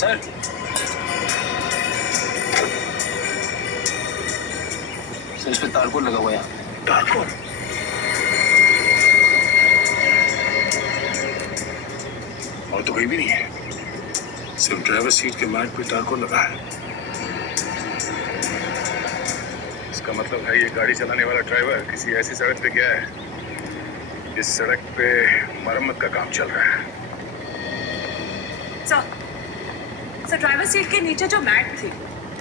Sir इस पे तारकोल लगा हुआ है। तारकोल? और तो कोई भी नहीं है, सिर्फ ड्राइवर सीट के मैट पे तारकोल लगा है। इसका मतलब है ये गाड़ी चलाने वाला ड्राइवर किसी ऐसी सड़क पे गया है जिस सड़क पे मरम्मत का काम चल रहा है। सर ड्राइवर सीट के नीचे जो मैट थी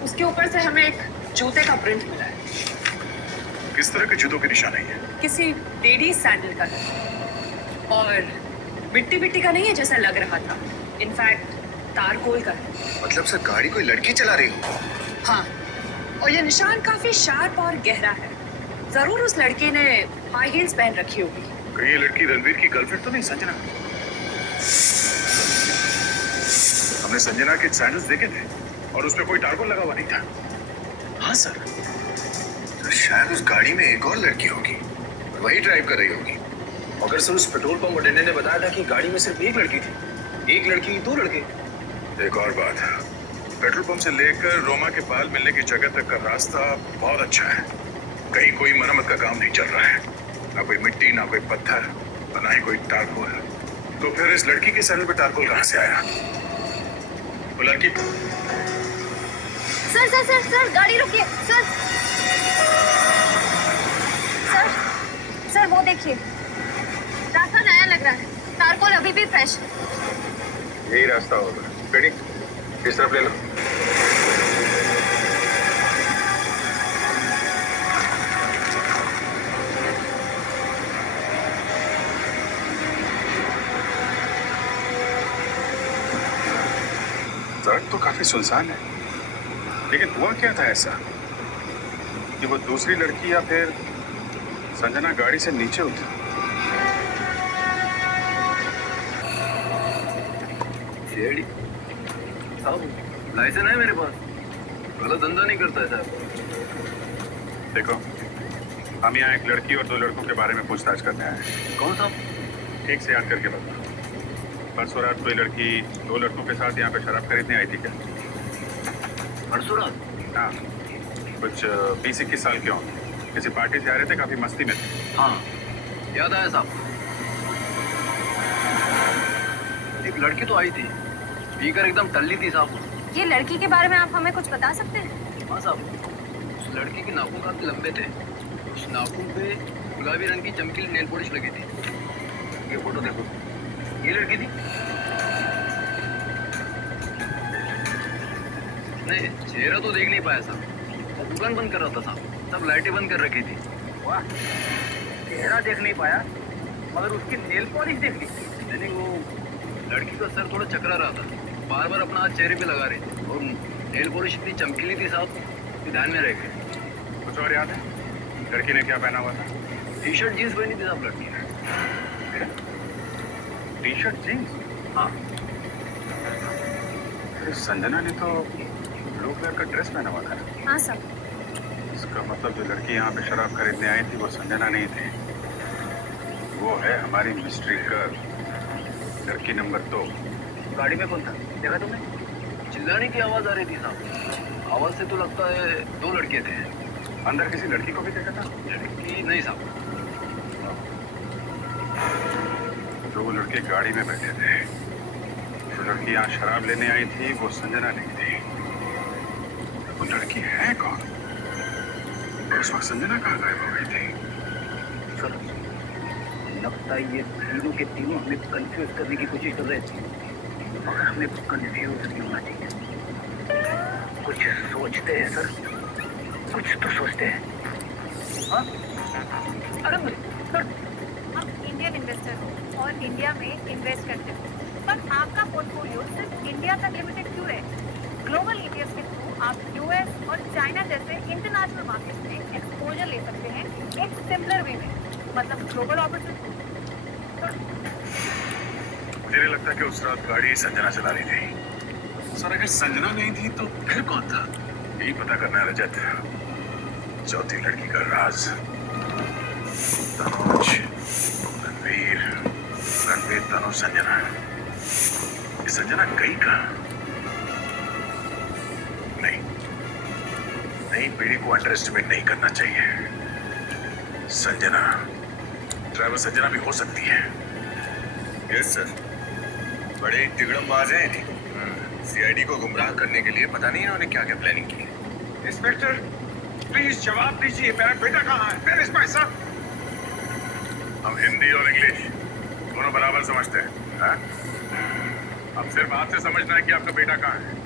उसके ऊपर से हमें एक जूते का प्रिंट मिला है। किस तरह के जूतों के निशान है ये? किसी लेडीज सैंडल का है और मिट्टी का नहीं है जैसा लग रहा था, इनफैक्ट तारकोल का है। मतलब सर गाड़ी कोई लड़की चला रही हो? हाँ, और ये निशान काफी शार्प और गहरा है। जरूर उस लड़की ने हाई हील्स पहन रखी होगी। कहीं ये लड़की रणवीर की गर्लफ्रेंड तो नहीं संजना? हमने संजना के सैंडल्स देखे थे और उसमें कोई तारकोल लगा हुआ नहीं था। हाँ सर, तो शायद उस गाड़ी में एक और लड़की होगी, वही ड्राइव कर रही होगी। मगर सर उस पेट्रोल पंप अटेंडेंट ने बताया था कि गाड़ी में सिर्फ एक लड़की थी। एक लड़की, दो लड़के। एक और बात, पेट्रोल पंप से लेकर रोमा के बाल मिलने की जगह तक का रास्ता बहुत अच्छा है। कहीं कोई मरम्मत का काम नहीं चल रहा है, ना कोई मिट्टी, ना कोई पत्थर, और ना ही कोई तारकोल। तो फिर इस लड़की के सैंडल पे तारकोल कहाँ से आया? वो लड़की। सर सर सर सर गाड़ी रुकिए सर। सर सर वो देखिए, रास्ता नया लग रहा है, तारकोल अभी भी फ्रेश है। यही रास्ता होगा। बेटी इस तरफ ले लो। सड़क तो काफी सुनसान है, लेकिन हुआ क्या था ऐसा कि वो दूसरी लड़की या फिर संजना गाड़ी से नीचे उतरी? साहब लाइसेंस है मेरे पास, गलत धंधा नहीं करता है साहब। देखो, हम यहाँ एक लड़की और दो लड़कों के बारे में पूछताछ करने आए हैं। कौन साहब? ठीक से याद करके बताओ। परसों रात कोई लड़की दो लड़कों के साथ यहाँ पे शराब खरीदने आई थी क्या? परसों रात? हाँ, कुछ 20-21 साल के होंगे। किसी पार्टी से आ रहे थे, काफी मस्ती में थे। हाँ याद आया साहब, एक लड़की तो आई थी, पीकर एकदम टल्ली थी साहब। ये लड़की के बारे में आप हमें कुछ बता सकते हैं? हाँ साहब, उस लड़की के नाखून काफी लंबे थे, उस नाखून पे गुलाबी रंग की चमकीली नेल पॉलिश लगी थी। ये फोटो देखो, ये लड़की थी। नहीं, चेहरा तो देख नहीं पाया साहब, वो दुकान बंद कर रहा था साहब, सब लाइटें बंद कर रखी थी। वाह, चेहरा देख नहीं पाया मगर उसकी नेल पॉलिश देख ली। नहीं, वो लड़की का सर थोड़ा चकरा रहा था, बार बार अपना हाथ चेहरे पे लगा रही थी और नेल पॉलिश इतनी चमकीली थी साहब कि ध्यान में रह गए। कुछ और याद है? लड़की ने क्या पहना हुआ था? टी शर्ट जीन्स पहनी थी साहब लड़की ने। T shirt jeans? हाँ। अरे संजना ने तो ब्लू कलर का ड्रेस पहना हुआ था। हाँ सर। इसका मतलब जो लड़की यहाँ पे शराब खरीदने आई थी वो संजना नहीं थी, वो है हमारी मिस्ट्री गर्ल, लड़की नंबर 2। गाड़ी में कौन था, देखा तुमने? चिल्लाने की आवाज आ रही थी साहब, आवाज से तो लगता है दो लड़के थे। अंदर किसी लड़की को भी देखा था? लड़की नहीं साहब। जो वो लड़के गाड़ी में बैठे थे, जो लड़की यहाँ शराब लेने आई थी वो संजना नहीं थी। वो लड़की है कौन? और उस वक्त संजना कहाँ गायब हो गई थी? सर लगता है ये तीनों के तीनों हमें कंफ्यूज करने की कोशिश कर रहे थे, मगर हमें कंफ्यूज नहीं होना चाहिए। कुछ सोचते हैं सर, कुछ तो सोचते हैं। हाँ? अरे सर, हम इंडियन इन्वेस्टर हो और इंडिया में इन्वेस्ट करते हो, पर आपका पोर्टफोलियो सिर्फ इंडिया तक लिमिटेड क्यों है? ग्लोबल ईटीएफ के थ्रू आप यूएस और चाइना जैसे इंटरनेशनल मार्केट में एक्सपोजर ले सकते हैं एक सिमिलर वे में, मतलब ग्लोबल अपॉर्चुनिटी। मुझे नहीं लगता कि उस रात गाड़ी संजना चला रही थी। सर अगर संजना नहीं थी तो फिर कौन था? यही पता करना है रजत। चौथी लड़की का राज, तनुज, रणवीर, तनुज, संजना। ये संजना गई कहाँ? नई पीढ़ी को अंडर एस्टिमेट नहीं करना चाहिए। संजना, ड्राइवर संजना भी हो सकती है। यस सर, बड़े तिगड़मबाज हैं। सीआईडी को गुमराह करने के लिए पता नहीं इन्होंने क्या क्या प्लानिंग की है। इंस्पेक्टर, प्लीज जवाब दीजिए, मेरा बेटा कहाँ है? Where is my son? हम हिंदी और इंग्लिश दोनों बराबर समझते हैं, हाँ? अब सिर्फ आपसे समझना है कि आपका बेटा कहाँ है।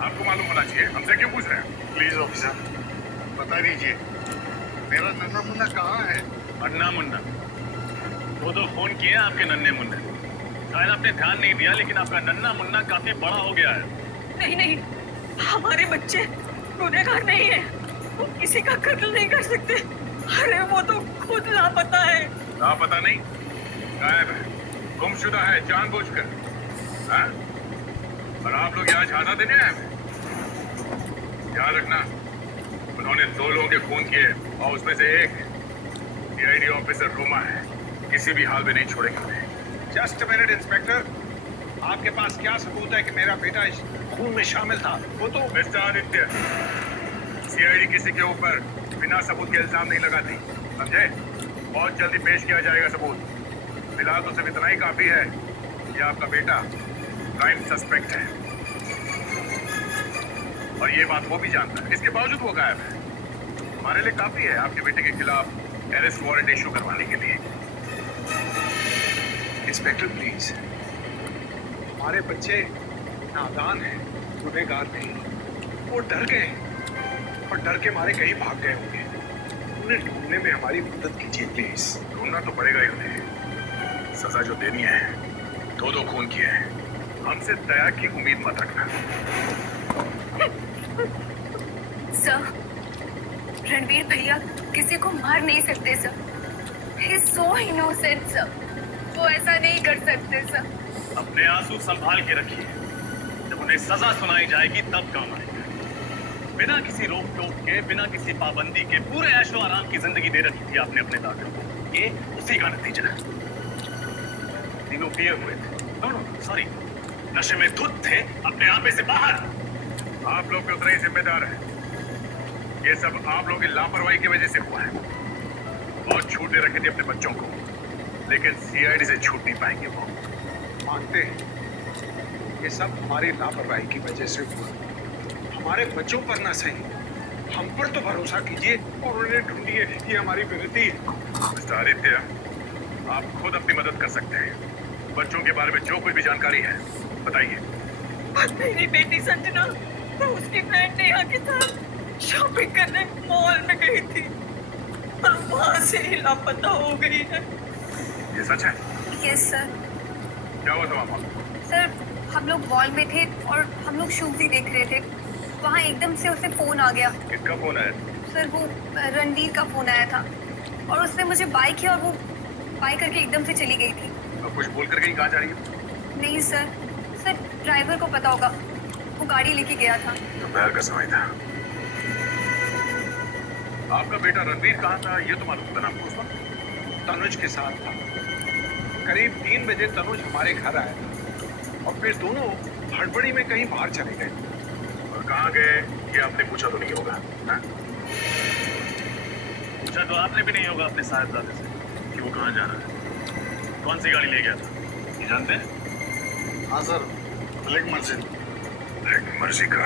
आपको मालूम होना चाहिए, हमसे क्यों पूछ रहे हैं? प्लीज ऑफिसर, बता दीजिए मेरा नन्ना मुन्ना कहाँ है। अन्ना मुन्ना दो फोन किए आपके नन्हे मुन्ने। शायद आपने ध्यान नहीं दिया, लेकिन आपका नन्ना मुन्ना काफी बड़ा हो गया है। नहीं नहीं, हमारे बच्चे गुनहगार नहीं है, वो किसी का कत्ल नहीं कर सकते। अरे वो तो खुद लापता है। लापता नहीं, गायब है, गुमशुदा है जानबूझकर, हाँ? और आप लोग यहाँ झांसा देने आए हैं? याद रखना, उन्होंने 2 लोगों के खून किए और उसमें से एक सीआईडी ऑफिसर रोमा है। किसी भी हाल में नहीं छोड़ेंगे उन्हें। जस्ट मिनट इंस्पेक्टर, आपके पास क्या सबूत है कि मेरा बेटा इस खून में शामिल था? वो तो मिस्टर आदित्य, सीआईडी किसी के ऊपर बिना सबूत के इल्जाम नहीं लगाती, समझे? बहुत जल्दी पेश किया जाएगा सबूत। फिलहाल तो सिर्फ इतना ही काफी है कि आपका बेटा प्राइम सस्पेक्ट है, और ये बात वो भी जानता है। इसके बावजूद वो गायब है। हमारे लिए काफी है आपके बेटे के खिलाफ अरेस्ट वारंट इशू करवाने के लिए। इंस्पेक्टर प्लीज, हमारे बच्चे नादान हैं, गुनहगार नहीं। वो डर गए और डर के मारे कहीं भाग गए होंगे। उन्हें ढूंढने में हमारी मदद कीजिए प्लीज। ढूंढना तो पड़ेगा ही उन्हें। सजा जो देनी है, 2 खून किए हैं। हमसे दया की उम्मीद मत रखना। सर, रणवीर भैया किसी को मार नहीं सकते sir. He is so innocent sir, वो ऐसा नहीं कर सकते सर। अपने आंसू संभाल के रखिए, जब उन्हें सजा सुनाई जाएगी तब काम आएगा। बिना किसी रोक टोक के, बिना किसी पाबंदी के पूरे ऐशो आराम की जिंदगी दे रखी थी आपने अपने दादा को। ये उसी का नतीजा है। तीनों पिए हुए थे, नो सॉरी, नशे में धुत थे, अपने आपे से बाहर। आप लोग भी उतना ही जिम्मेदार है। ये सब आप लोगों की लापरवाही की वजह से हुआ है। बहुत छूट दे रखी थी अपने बच्चों को, लेकिन सीआईडी से छूट नहीं पाएंगे वो। मानते हैं ये सब हमारी लापरवाही की वजह से हुआ। हमारे बच्चों पर ना सही, हम पर तो भरोसा कीजिए और उन्हें ढूंढिए। ये हमारी विनती है। मिस्टर आदित्य, आप खुद अपनी मदद कर सकते हैं। बच्चों के बारे में जो कुछ भी जानकारी है बताइए। मेरी बेटी संजना तो उसकी फ्रेंड नेहा के साथ शॉपिंग करने मॉल में गई थी और वहां से ही लापता हो गई है। ये सच है? Yes sir. क्या हुआ था वहाँ? सर, हम लोग मॉल में थे और हम लोग शूज ही देख रहे थे। वहाँ एकदम से उसे फोन आ गया। किसका फोन है? सर, वो रणवीर का फोन आया था और उसने मुझे बाय किया और वो बाय करके एकदम से चली गई थी। अब कुछ बोल कर कहीं कहाँ जा रही है? नहीं सर, सर ड्राइवर को पता होगा, वो गाड़ी लेके गया था। दोपहर का समय था। आपका बेटा रणवीर कहाँ था ये तो मालूम था ना आपको उस वक्त? तनुज के साथ था। करीब 3 बजे तनुज हमारे घर आया था और फिर दोनों हड़बड़ी में कहीं बाहर चले गए। और कहाँ गए ये आपने पूछा तो नहीं होगा, हाँ? पूछा तो आपने भी नहीं होगा अपने साहिबजादे से कि वो कहाँ जा रहा है, कौन सी गाड़ी ले गया था, ये जानते हैं? हाँ सर, ब्लैक मर्जी। लेकिन मर्जी का